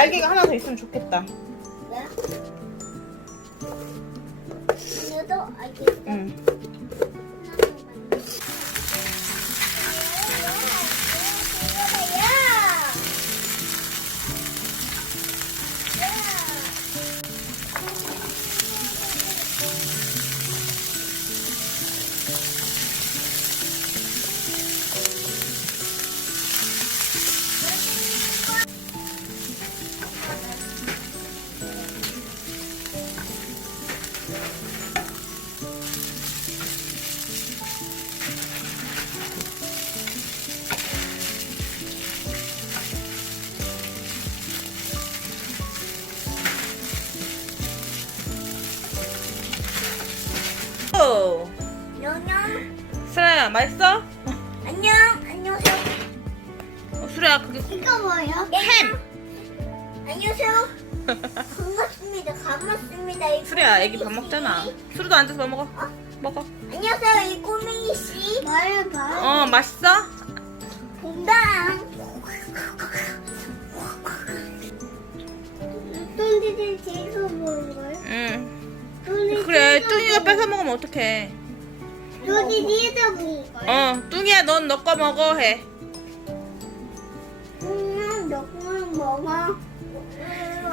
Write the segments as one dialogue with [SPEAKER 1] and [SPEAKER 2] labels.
[SPEAKER 1] 날개가 하나 더 있으면 좋겠다. 수라야 맛있어?
[SPEAKER 2] 안녕. 안녕하세요.
[SPEAKER 1] 어, 수라야 그게
[SPEAKER 2] 이거 뭐예요?
[SPEAKER 1] 햄.
[SPEAKER 2] 안녕하세요. 반갑습니다. 반갑습니다. 이
[SPEAKER 1] 수라야 애기 밥
[SPEAKER 2] 꼬맹이
[SPEAKER 1] 먹잖아.
[SPEAKER 2] 씨.
[SPEAKER 1] 수루도 앉아서 밥 먹어. 먹어.
[SPEAKER 2] 안녕하세요. 이 꼬맹이 씨. 말을 봐.
[SPEAKER 1] 어 맛있어?
[SPEAKER 2] 공당. 뚱디들 뒤에서 보는 걸.
[SPEAKER 1] 응.
[SPEAKER 2] 뚱디
[SPEAKER 1] 그래 뚱이가 뺏어 먹으면 어떡해?
[SPEAKER 2] 걸. 뚱디 뒤에서 보는 걸.
[SPEAKER 1] 어 뚱이야 넌 너 거 먹어 해.
[SPEAKER 2] 음, 너꿀 먹어.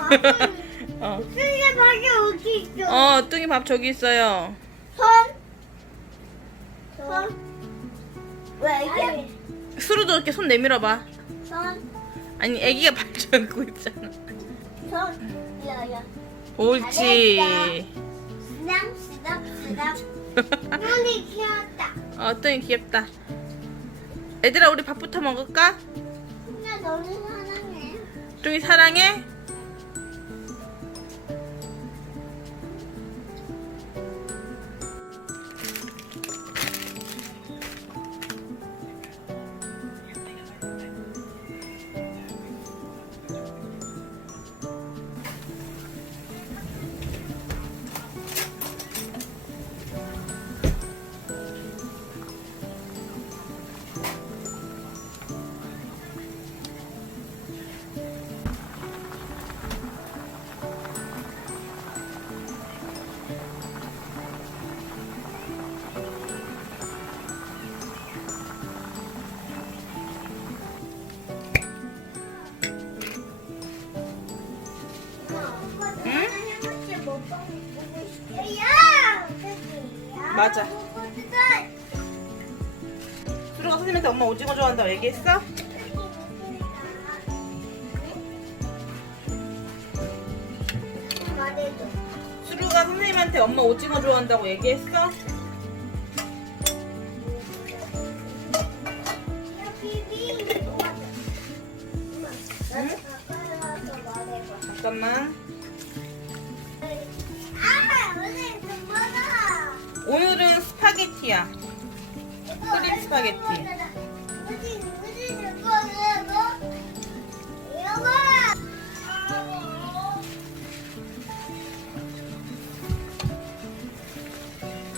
[SPEAKER 1] 어.
[SPEAKER 2] 뚱이 밖에 어디 있어?
[SPEAKER 1] 어 뚱이 밥 저기 있어요.
[SPEAKER 2] 손. 손. 왜 이게?
[SPEAKER 1] 수루도 이렇게 손 내밀어 봐.
[SPEAKER 2] 손.
[SPEAKER 1] 아니 애기가 밥 저고 있잖아.
[SPEAKER 2] 손. 야야.
[SPEAKER 1] 옳지.
[SPEAKER 2] 쓰담 쓰담 쓰담. 눈이 귀엽다.
[SPEAKER 1] 어 뚱이 귀엽다. 얘들아 우리 밥부터 먹을까?
[SPEAKER 2] 나 너무 사랑해.
[SPEAKER 1] 뚱이 사랑해? 맞아. 수루가 선생님한테 엄마 오징어 좋아한다고 얘기했어? 수루가 선생님한테 엄마 오징어 좋아한다고 얘기했어? 응? 잠깐만. 스파게티야. 크림 스파게티.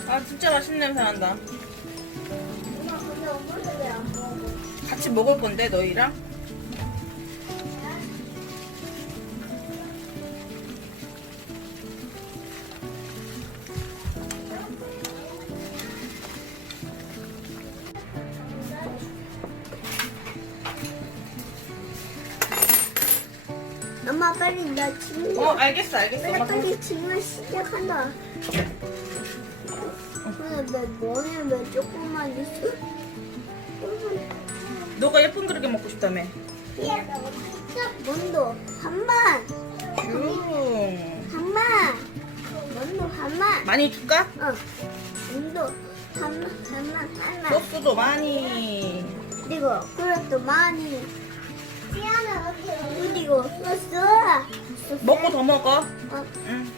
[SPEAKER 1] 아 진짜 맛있는 냄새 난다. 같이 먹을 건데 너희랑?
[SPEAKER 2] 엄마 빨리 나 지금
[SPEAKER 1] 어 알겠어 알겠어.
[SPEAKER 2] 빨리
[SPEAKER 1] 엄마
[SPEAKER 2] 빨리 지금 시작한다. 근데 내 머리에 왜 조금만 있어?
[SPEAKER 1] 너가 예쁜 그릇에 먹고 싶다며.
[SPEAKER 2] 문도 한만
[SPEAKER 1] 슝.
[SPEAKER 2] 한만 문도 한만
[SPEAKER 1] 많이 줄까?
[SPEAKER 2] 어 문도 한만 한만 한만
[SPEAKER 1] 소스도 많이.
[SPEAKER 2] 그리고 그릇도 많이 그리고 소스
[SPEAKER 1] 먹고 더 먹어.
[SPEAKER 2] 어
[SPEAKER 1] 응.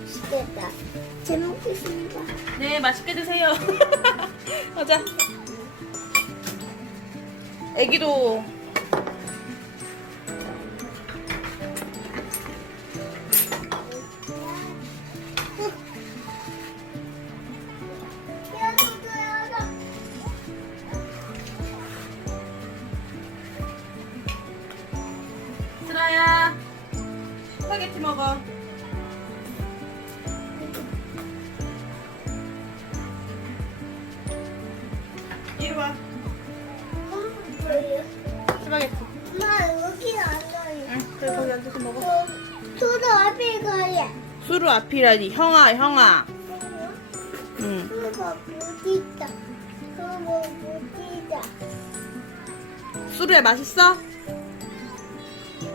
[SPEAKER 2] 맛있겠다 잘 먹겠습니다
[SPEAKER 1] 네, 맛있게 드세요. 가자. 애기도 먹어. 이리 와. 스파게티.
[SPEAKER 2] 엄마 여기 앉아요.
[SPEAKER 1] 응, 그래 거기 앉아서 먹어.
[SPEAKER 2] 저 저도 앞에 가야.
[SPEAKER 1] 수루 앞이라니 형아 형아. 응.
[SPEAKER 2] 그거 무지다. 그거 무지다.
[SPEAKER 1] 수루야 맛있어?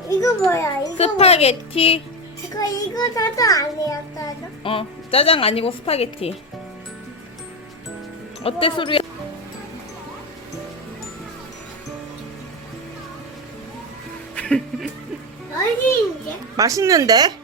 [SPEAKER 2] 이거 뭐야? 이거
[SPEAKER 1] 스파게티.
[SPEAKER 2] 뭐- 이거 이거 안 해요, 나도.
[SPEAKER 1] 어 짜장 아니고 스파게티. 어때 수루야?
[SPEAKER 2] 어디 이제?
[SPEAKER 1] 맛있는데?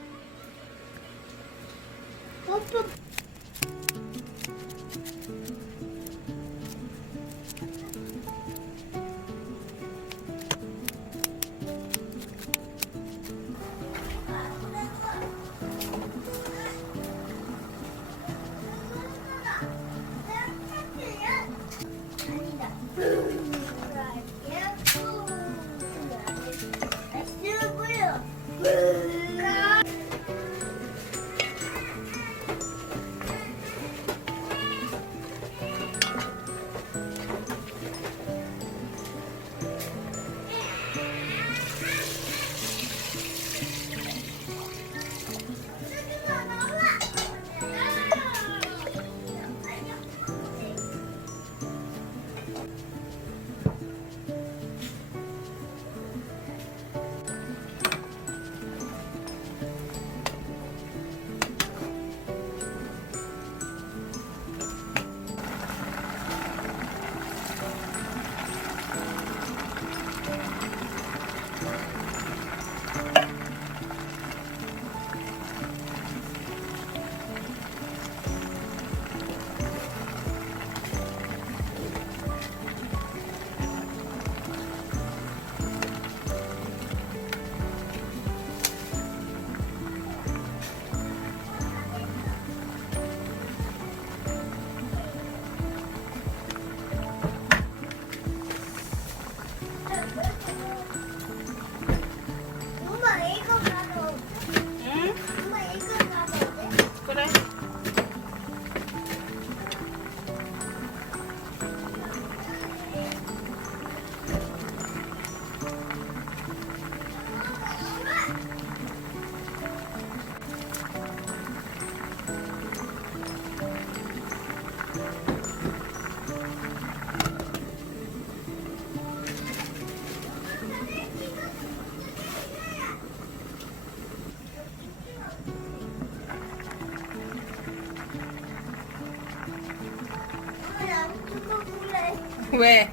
[SPEAKER 1] 왜?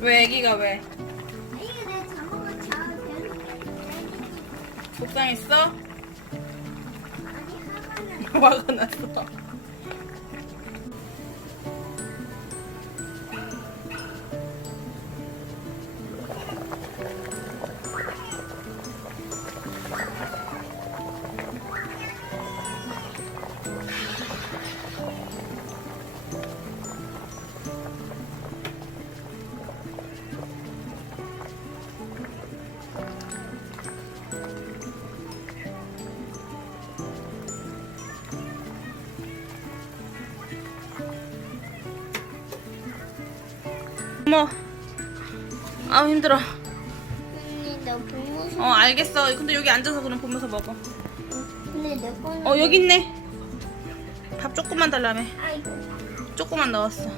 [SPEAKER 1] 왜 애기가 왜?
[SPEAKER 2] 이게 내 잠옷을 잘
[SPEAKER 1] 속상했어?
[SPEAKER 2] 아니 하나는
[SPEAKER 1] 화가 났어. 어머. 아우 힘들어.
[SPEAKER 2] 근데 나 보면서
[SPEAKER 1] 어 알겠어. 근데 여기 앉아서 그럼 보면서 먹어.
[SPEAKER 2] 근데 내 거는
[SPEAKER 1] 어 여기 있네. 밥 조금만 달라며.
[SPEAKER 2] 아이고
[SPEAKER 1] 조금만 넣었어.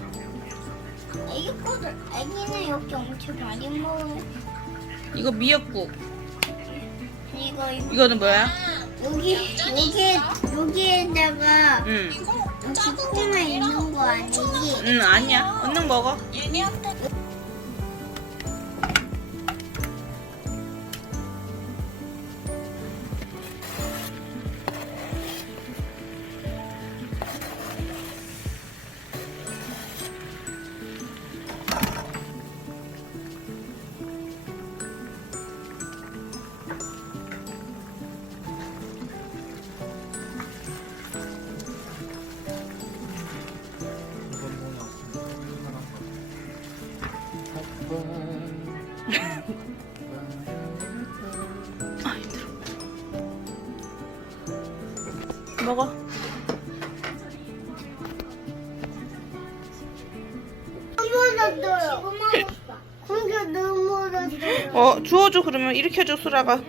[SPEAKER 2] 애기 거들 애기는 여기 엄청 많이 먹어
[SPEAKER 1] 이거 미역국.
[SPEAKER 2] 이거 이거
[SPEAKER 1] 이거는 뭐야?
[SPEAKER 2] 여기 여기 여기에다가
[SPEAKER 1] 응.
[SPEAKER 2] 조금만 있는 거 아니지?
[SPEAKER 1] 응 아니야. 얼른 먹어. 어 주워줘 그러면 일으켜줘 수라가.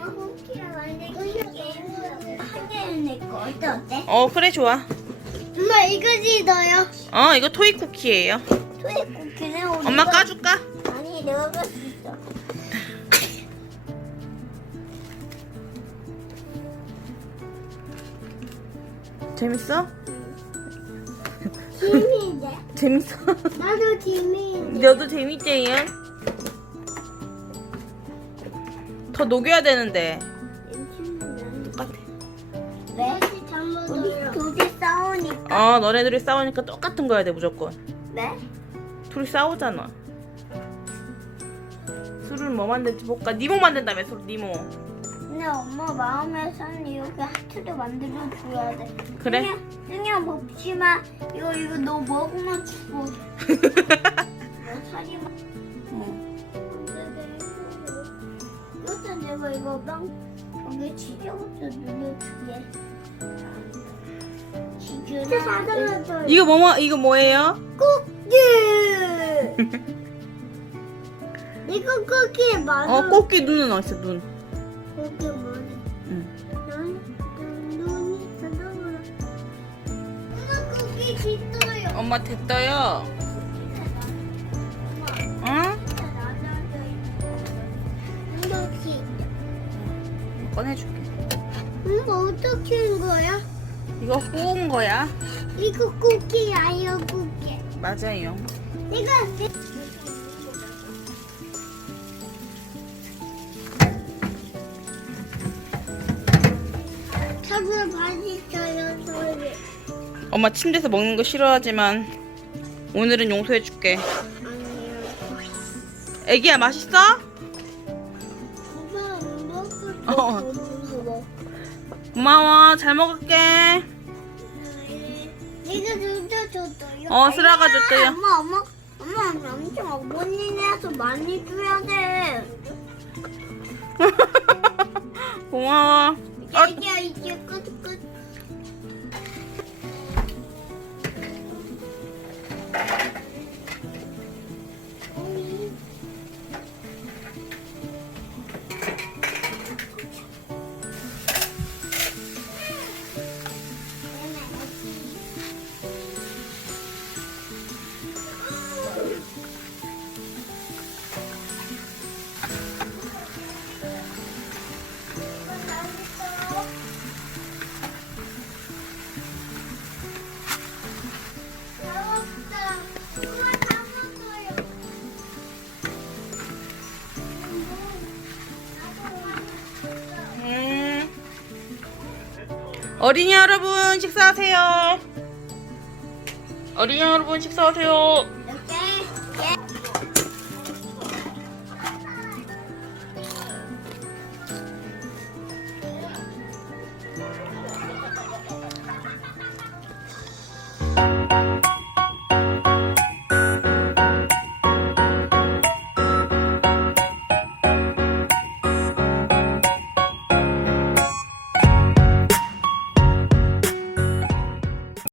[SPEAKER 2] 어
[SPEAKER 1] 그래 좋아.
[SPEAKER 2] 엄마 이거지 너요?
[SPEAKER 1] 어 이거 토이 쿠키예요.
[SPEAKER 2] 토이 우리가
[SPEAKER 1] 엄마 까줄까?
[SPEAKER 2] 아니 내가 갈수 있어.
[SPEAKER 1] 재밌어?
[SPEAKER 2] 재미인데?
[SPEAKER 1] 재밌어.
[SPEAKER 2] 나도 재미인데.
[SPEAKER 1] 너도 재밌지 더 녹여야 되는데. 똑같아.
[SPEAKER 2] 왜? 둘이 싸우니까.
[SPEAKER 1] 어 너네들이 싸우니까 똑같은 거야 돼 무조건.
[SPEAKER 2] 왜?
[SPEAKER 1] 둘이 싸우잖아. 술을 뭐 만들지 볼까? 니모 만든다며 술 니모.
[SPEAKER 2] 근데 엄마 마음에서는 이렇게 하트를 만들어 줘야 돼.
[SPEAKER 1] 그래?
[SPEAKER 2] 그냥, 그냥 먹지 마. 이거 이거 너 먹으면 죽어. 너 살이 막. 이 내가 이거 빵 여기 치즈부터 눌러줄게. 치즈는
[SPEAKER 1] 이거 뭐 뭐 이거 뭐예요?
[SPEAKER 2] 쿠키. 이거 쿠키 맞아.
[SPEAKER 1] 어 꽃게 눈은 어딨어 눈.
[SPEAKER 2] 쿠키 뭐지?
[SPEAKER 1] 응.
[SPEAKER 2] 눈, 눈이 쳐다보라. 엄마 쿠키 있어요.
[SPEAKER 1] 엄마 됐어요. 꺼내줄게.
[SPEAKER 2] 엄마 어떻게 한 거야?
[SPEAKER 1] 이거 구운 거야.
[SPEAKER 2] 이거 쿠키 아니야 쿠키.
[SPEAKER 1] 맞아요.
[SPEAKER 2] 내가 저거 맛있어요 저기.
[SPEAKER 1] 엄마 침대에서 먹는 거 싫어하지만 오늘은 용서해줄게.
[SPEAKER 2] 아니요.
[SPEAKER 1] 애기야 맛있어? 어.
[SPEAKER 2] 거 먹어.
[SPEAKER 1] 고마워. 잘 먹을게.
[SPEAKER 2] 내가 진짜 줬어요.
[SPEAKER 1] 어,
[SPEAKER 2] 아니야,
[SPEAKER 1] 줬대요.
[SPEAKER 2] 엄마, 엄마, 엄마 엄청 어머니네서 많이 줘야 돼.
[SPEAKER 1] 고마워. 어,
[SPEAKER 2] 이게 이제 끝 끝.
[SPEAKER 1] 음. 어린이 여러분 식사하세요. 어린이 여러분 식사하세요.